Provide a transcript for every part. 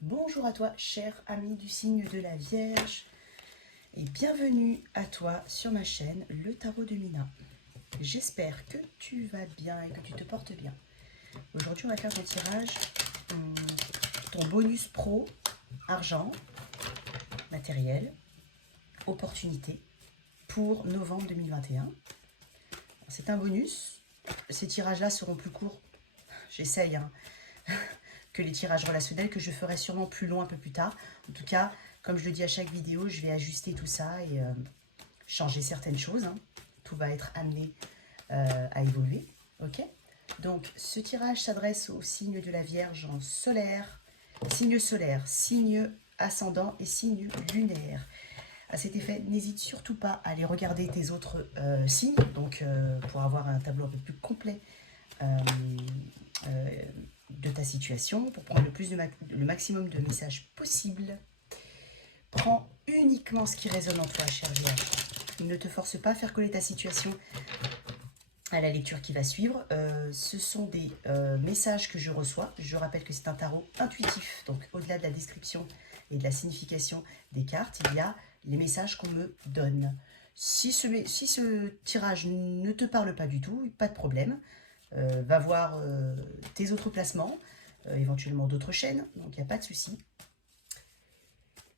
Bonjour à toi, cher ami du signe de la Vierge, et bienvenue à toi sur ma chaîne, le Tarot de Mina. J'espère que tu vas bien et que tu te portes bien. Aujourd'hui, on va faire ton tirage, ton bonus pro, argent, matériel, opportunité pour novembre 2021. C'est un bonus. Ces tirages-là seront plus courts. J'essaye, hein, que les tirages relationnels que je ferai sûrement plus long un peu plus tard. En tout cas, comme je le dis à chaque vidéo, je vais ajuster tout ça et changer certaines choses, hein. Tout va être amené à évoluer. Ok. Donc, ce tirage s'adresse au signe de la Vierge en solaire, signe ascendant et signe lunaire. À cet effet, n'hésite surtout pas à aller regarder tes autres signes, donc pour avoir un tableau un peu plus complet euh, de ta situation, pour prendre le maximum de messages possible. Prends uniquement ce qui résonne en toi, cher Vierge. Ne te force pas à faire coller ta situation à la lecture qui va suivre. Ce sont des messages que je reçois. Je rappelle que c'est un tarot intuitif, donc au-delà de la description et de la signification des cartes, il y a les messages qu'on me donne. Si ce tirage ne te parle pas du tout, pas de problème. Va voir tes autres placements, éventuellement d'autres chaînes, donc il n'y a pas de souci.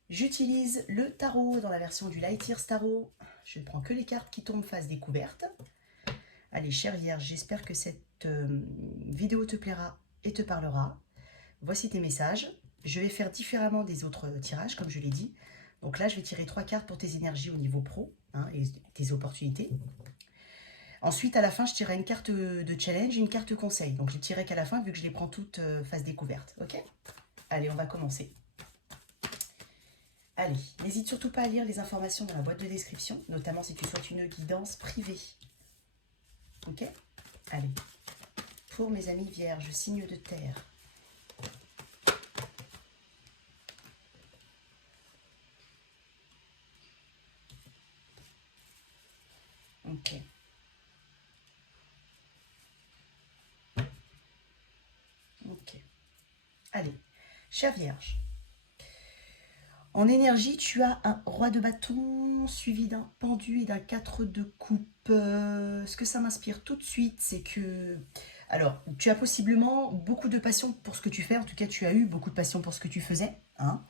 J'utilise le tarot dans la version du Light Years Tarot. Je ne prends que les cartes qui tombent face découverte. Allez, chère Vierge, j'espère que cette vidéo te plaira et te parlera. Voici tes messages. Je vais faire différemment des autres tirages, comme je l'ai dit. Donc là, je vais tirer 3 cartes pour tes énergies au niveau pro, hein, et tes opportunités. Ensuite, à la fin, je tirerai une carte de challenge et une carte conseil. Donc, je ne tirerai qu'à la fin, vu que je les prends toutes face découverte. Ok? Allez, on va commencer. Allez, n'hésite surtout pas à lire les informations dans la boîte de description, notamment si tu souhaites une guidance privée. Ok? Allez. Pour mes amis vierges, signe de terre. Ok. Ok. Allez. Chère vierge. En énergie, tu as un roi de bâton suivi d'un pendu et d'un 4 de coupe. Ce que ça m'inspire tout de suite, c'est que... Alors, tu as possiblement beaucoup de passion pour ce que tu fais. En tout cas, tu as eu beaucoup de passion pour ce que tu faisais, hein.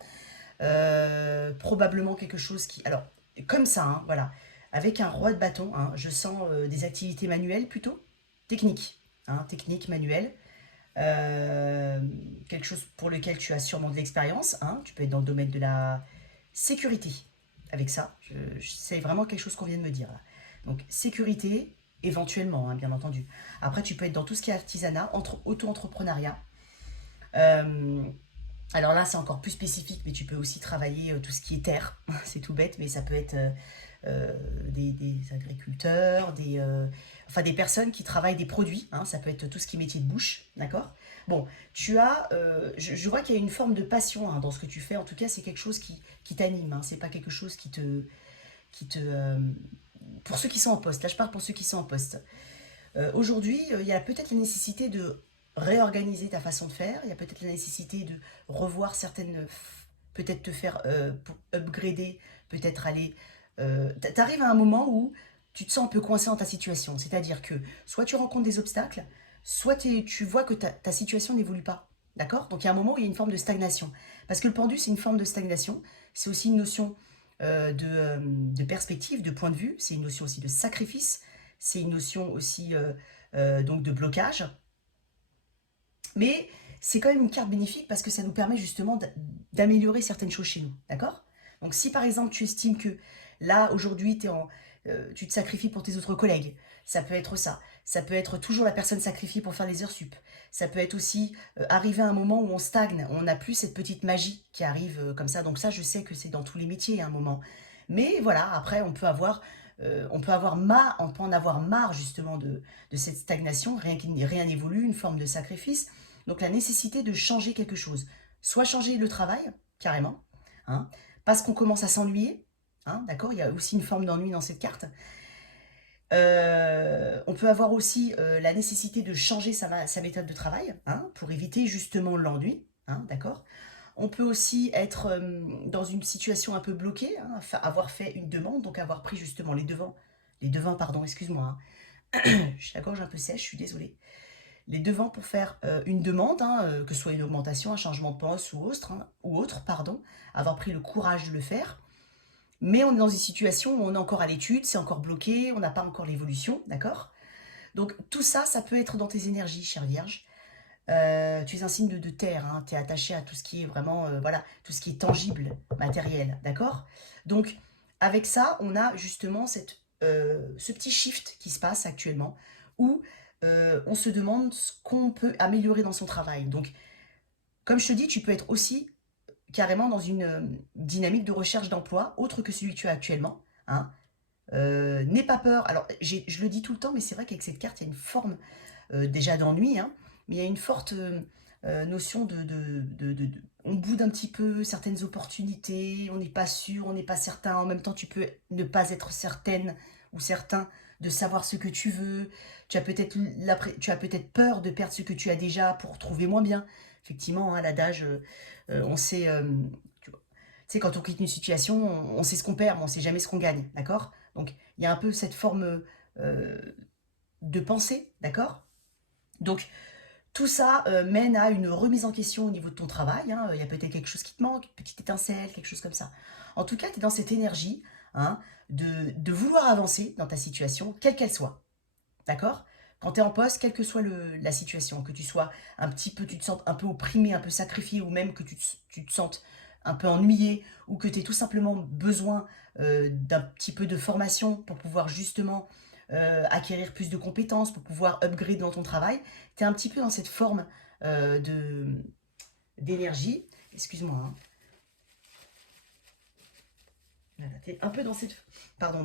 Probablement quelque chose qui... Alors, comme ça, hein, voilà. Avec un roi de bâton, hein, je sens des activités manuelles plutôt. Techniques, hein, techniques, manuelles. Euh, Quelque chose pour lequel tu as sûrement de l'expérience, hein. Tu peux être dans le domaine de la sécurité. Avec ça, c'est vraiment quelque chose qu'on vient de me dire là. Donc sécurité, éventuellement, hein, bien entendu. Après, tu peux être dans tout ce qui est artisanat, auto-entrepreneuriat. Euh, alors là, c'est encore plus spécifique, mais tu peux aussi travailler tout ce qui est terre. C'est tout bête, mais ça peut être des agriculteurs, enfin des personnes qui travaillent des produits, hein. Ça peut être tout ce qui est métier de bouche, d'accord. Bon, tu as, je vois qu'il y a une forme de passion, hein, dans ce que tu fais. En tout cas, c'est quelque chose qui t'anime, hein. C'est pas quelque chose qui te pour ceux qui sont en poste. Là, je parle pour ceux qui sont en poste. Aujourd'hui, il y a peut-être la nécessité de réorganiser ta façon de faire. Il y a peut-être la nécessité de revoir certaines, peut-être te faire pour upgrader, peut-être aller. T'arrives à un moment où tu te sens un peu coincé dans ta situation. C'est-à-dire que soit tu rencontres des obstacles, soit tu vois que ta situation n'évolue pas. D'accord. Donc il y a un moment où il y a une forme de stagnation. Parce que le pendu, c'est une forme de stagnation. C'est aussi une notion de perspective, de point de vue. C'est une notion aussi de sacrifice. C'est une notion aussi donc de blocage. Mais c'est quand même une carte bénéfique parce que ça nous permet justement d'améliorer certaines choses chez nous. D'accord. Donc si par exemple tu estimes que là aujourd'hui tu te sacrifies pour tes autres collègues, ça peut être ça. Ça peut être toujours la personne sacrifiée pour faire les heures sup. Ça peut être aussi arriver à un moment où on stagne, on n'a plus cette petite magie qui arrive comme ça. Donc ça, je sais que c'est dans tous les métiers à un moment. Mais voilà, après, on peut en avoir marre justement de cette stagnation, rien n'évolue, une forme de sacrifice. Donc la nécessité de changer quelque chose. Soit changer le travail, carrément, hein, parce qu'on commence à s'ennuyer, hein, d'accord. Il y a aussi une forme d'ennui dans cette carte. On peut avoir aussi la nécessité de changer sa méthode de travail, hein, pour éviter justement l'ennui, hein, d'accord. On peut aussi être dans une situation un peu bloquée, hein, avoir fait une demande, donc avoir pris justement les devants, pardon, excuse-moi, hein. J'ai la gorge un peu sèche, je suis désolée. Les devants pour faire une demande, hein, que ce soit une augmentation, un changement de poste ou autre, pardon, avoir pris le courage de le faire. Mais on est dans une situation où on est encore à l'étude, c'est encore bloqué, on n'a pas encore l'évolution, d'accord? Donc tout ça, ça peut être dans tes énergies, chère Vierge. Tu es un signe de terre, hein, tu es attaché à tout ce qui est vraiment, voilà, tout ce qui est tangible, matériel, d'accord? Donc, avec ça, on a justement ce petit shift qui se passe actuellement, où on se demande ce qu'on peut améliorer dans son travail. Donc, comme je te dis, tu peux être aussi carrément dans une dynamique de recherche d'emploi, autre que celui que tu as actuellement, hein. N'aie pas peur. Alors, je le dis tout le temps, mais c'est vrai qu'avec cette carte, il y a une forme déjà d'ennui, hein, mais il y a une forte notion on boude un petit peu certaines opportunités, on n'est pas sûr, on n'est pas certain. En même temps, tu peux ne pas être certaine ou certain de savoir ce que tu veux. Tu as peut-être peur de perdre ce que tu as déjà pour trouver moins bien. Effectivement, hein, l'adage, on sait, tu vois, tu sais, quand on quitte une situation, on sait ce qu'on perd, mais on ne sait jamais ce qu'on gagne, d'accord? Donc, il y a un peu cette forme de pensée, d'accord? Donc, tout ça mène à une remise en question au niveau de ton travail, hein. Il y a peut-être quelque chose qui te manque, une petite étincelle, quelque chose comme ça. En tout cas, tu es dans cette énergie, hein, de vouloir avancer dans ta situation, quelle qu'elle soit. D'accord? Quand tu es en poste, quelle que soit la situation, que tu sois un petit peu, tu te sentes un peu opprimé, un peu sacrifié, ou même que tu te sentes un peu ennuyé, ou que tu aies tout simplement besoin d'un petit peu de formation pour pouvoir justement acquérir plus de compétences, pour pouvoir upgrade dans ton travail, tu es un petit peu dans cette forme d'énergie. Excuse-moi, hein. Voilà, tu es un peu dans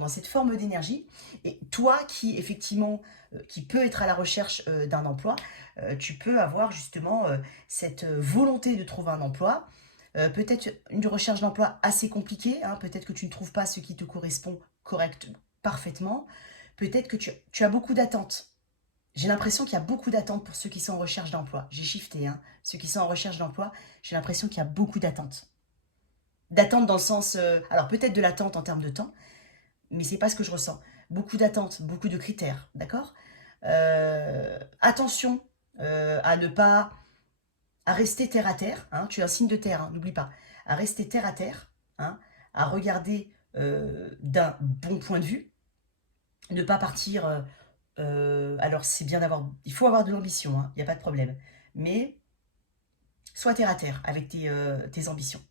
cette forme d'énergie. Et toi qui, effectivement, qui peut être à la recherche d'un emploi, tu peux avoir justement cette volonté de trouver un emploi. Peut-être une recherche d'emploi assez compliquée, hein, peut-être que tu ne trouves pas ce qui te correspond correct, parfaitement. Peut-être que tu as beaucoup d'attentes. J'ai l'impression qu'il y a beaucoup d'attentes pour ceux qui sont en recherche d'emploi. J'ai shifté, hein. Ceux qui sont en recherche d'emploi, j'ai l'impression qu'il y a beaucoup d'attentes. D'attente dans le sens, alors peut-être de l'attente en termes de temps, mais c'est pas ce que je ressens. Beaucoup d'attentes, beaucoup de critères, d'accord? Attention à ne pas, à rester terre à terre, hein, tu es un signe de terre, hein, n'oublie pas, à rester terre à terre, hein, à regarder d'un bon point de vue, ne pas partir, alors c'est bien d'avoir, il faut avoir de l'ambition, il n'y a pas de problème, mais sois terre à terre avec tes ambitions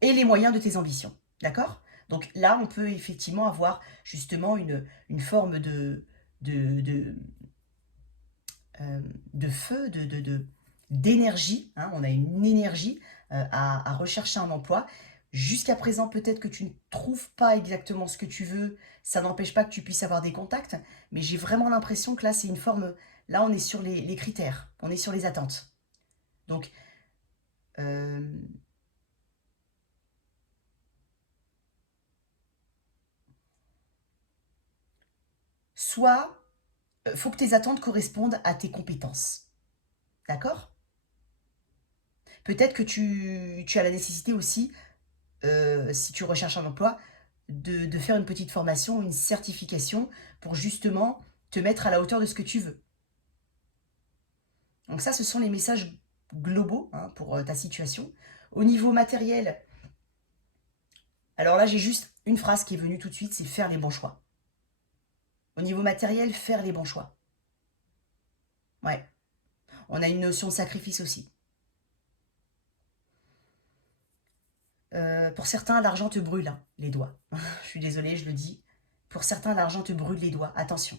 et les moyens de tes ambitions. D'accord? Donc là, on peut effectivement avoir justement une forme de, de, euh, de feu, d'énergie. Hein. On a une énergie à rechercher un emploi. Jusqu'à présent, peut-être que tu ne trouves pas exactement ce que tu veux. Ça n'empêche pas que tu puisses avoir des contacts. Mais j'ai vraiment l'impression que là, c'est une forme... Là, on est sur les critères. On est sur les attentes. Donc, euh, soit faut que tes attentes correspondent à tes compétences. D'accord? Peut-être que tu as la nécessité aussi, si tu recherches un emploi, de faire une petite formation, une certification pour justement te mettre à la hauteur de ce que tu veux. Donc ça, ce sont les messages globaux, hein, pour ta situation. Au niveau matériel, alors là, j'ai juste une phrase qui est venue tout de suite, c'est faire les bons choix. Au niveau matériel, faire les bons choix. Ouais. On a une notion de sacrifice aussi. Pour certains, l'argent te brûle, hein, les doigts. Je suis désolée, je le dis. Pour certains, l'argent te brûle les doigts. Attention.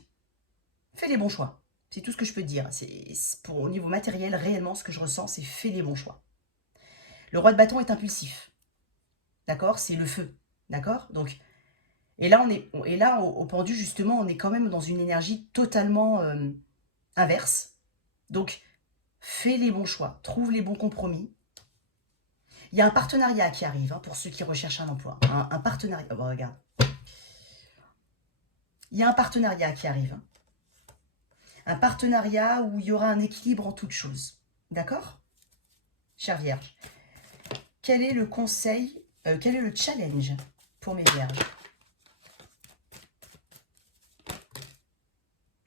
Fais les bons choix. C'est tout ce que je peux te dire. Au niveau matériel, réellement, ce que je ressens, c'est fais les bons choix. Le roi de bâton est impulsif. D'accord? C'est le feu. D'accord? Donc, et là au pendu, justement, on est quand même dans une énergie totalement inverse. Donc, fais les bons choix. Trouve les bons compromis. Il y a un partenariat qui arrive, hein, pour ceux qui recherchent un emploi. Un partenariat. Oh, bon, regarde. Il y a un partenariat qui arrive. Hein. Un partenariat où il y aura un équilibre en toutes choses. D'accord? Chère Vierge. Quel est le conseil, quel est le challenge pour mes vierges?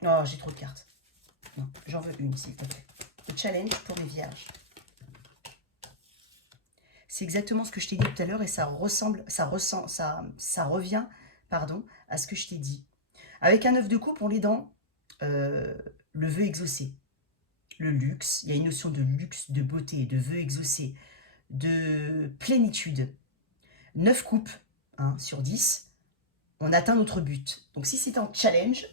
Oh, j'ai trop de cartes. Non, j'en veux une, s'il te plaît. Le challenge pour mes vierges. C'est exactement ce que je t'ai dit tout à l'heure et ça revient, pardon, à ce que je t'ai dit. Avec un 9 de coupe, on est dans le vœu exaucé, le luxe. Il y a une notion de luxe, de beauté, de vœu exaucé, de plénitude. 9 coupes, hein, sur 10, on atteint notre but. Donc si c'est un challenge,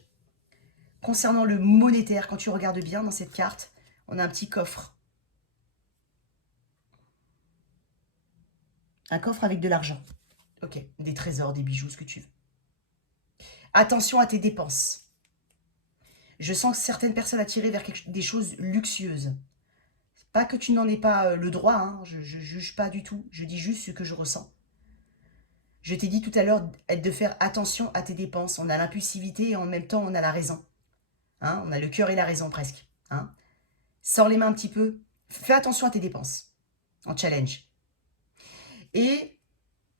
concernant le monétaire, quand tu regardes bien dans cette carte, on a un petit coffre. Un coffre avec de l'argent. Ok, des trésors, des bijoux, ce que tu veux. Attention à tes dépenses. Je sens que certaines personnes attirées vers des choses luxueuses. Pas que tu n'en aies pas le droit, hein, je juge pas du tout. Je dis juste ce que je ressens. Je t'ai dit tout à l'heure de faire attention à tes dépenses. On a l'impulsivité et en même temps on a la raison. Hein, on a le cœur et la raison presque. Hein. Sors les mains un petit peu. Fais attention à tes dépenses en challenge. Et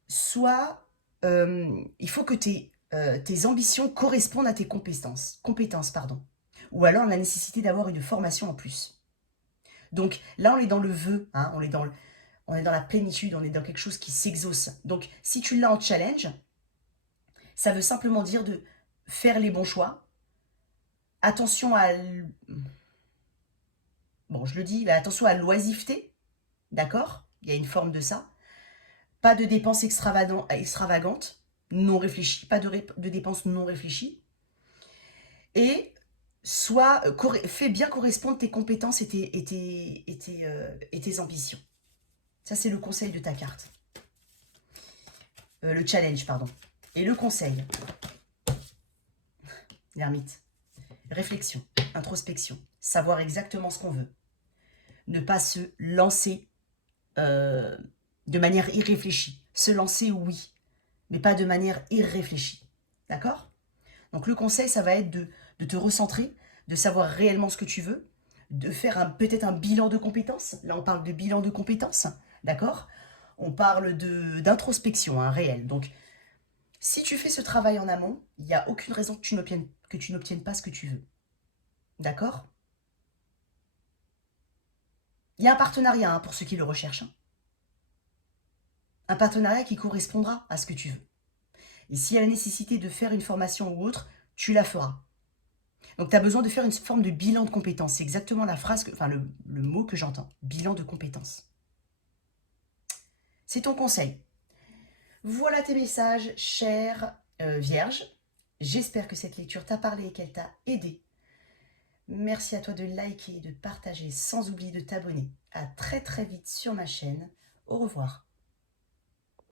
soit il faut que tes ambitions correspondent à tes compétences pardon. Ou alors la nécessité d'avoir une formation en plus. Donc là, on est dans le vœu, hein, on est dans la plénitude, on est dans quelque chose qui s'exauce. Donc si tu l'as en challenge, ça veut simplement dire de faire les bons choix. Attention à... Bon, je le dis, mais attention à l'oisiveté, d'accord? Il y a une forme de ça. Pas de dépenses extravagantes, non réfléchies, pas de dépenses non réfléchies. Et fais bien correspondre tes compétences et tes ambitions. Ça, c'est le conseil de ta carte. Le challenge, pardon. Et le conseil. L'ermite. Réflexion, introspection, savoir exactement ce qu'on veut. Ne pas se lancer de manière irréfléchie. Se lancer, oui, mais pas de manière irréfléchie. D'accord? Donc le conseil, ça va être de te recentrer, de savoir réellement ce que tu veux, de faire peut-être un bilan de compétences. Là, on parle de bilan de compétences, d'accord? On parle d'introspection, hein, réelle. Donc, si tu fais ce travail en amont, il n'y a aucune raison que tu n'obtiennes pas ce que tu veux. D'accord? Il y a un partenariat, hein, pour ceux qui le recherchent. Hein. Un partenariat qui correspondra à ce que tu veux. Et s'il y a la nécessité de faire une formation ou autre, tu la feras. Donc, tu as besoin de faire une forme de bilan de compétences. C'est exactement la phrase, le mot que j'entends. Bilan de compétences. C'est ton conseil. Voilà tes messages, chère Vierge. J'espère que cette lecture t'a parlé et qu'elle t'a aidé. Merci à toi de liker, de partager, sans oublier de t'abonner. À très très vite sur ma chaîne. Au revoir.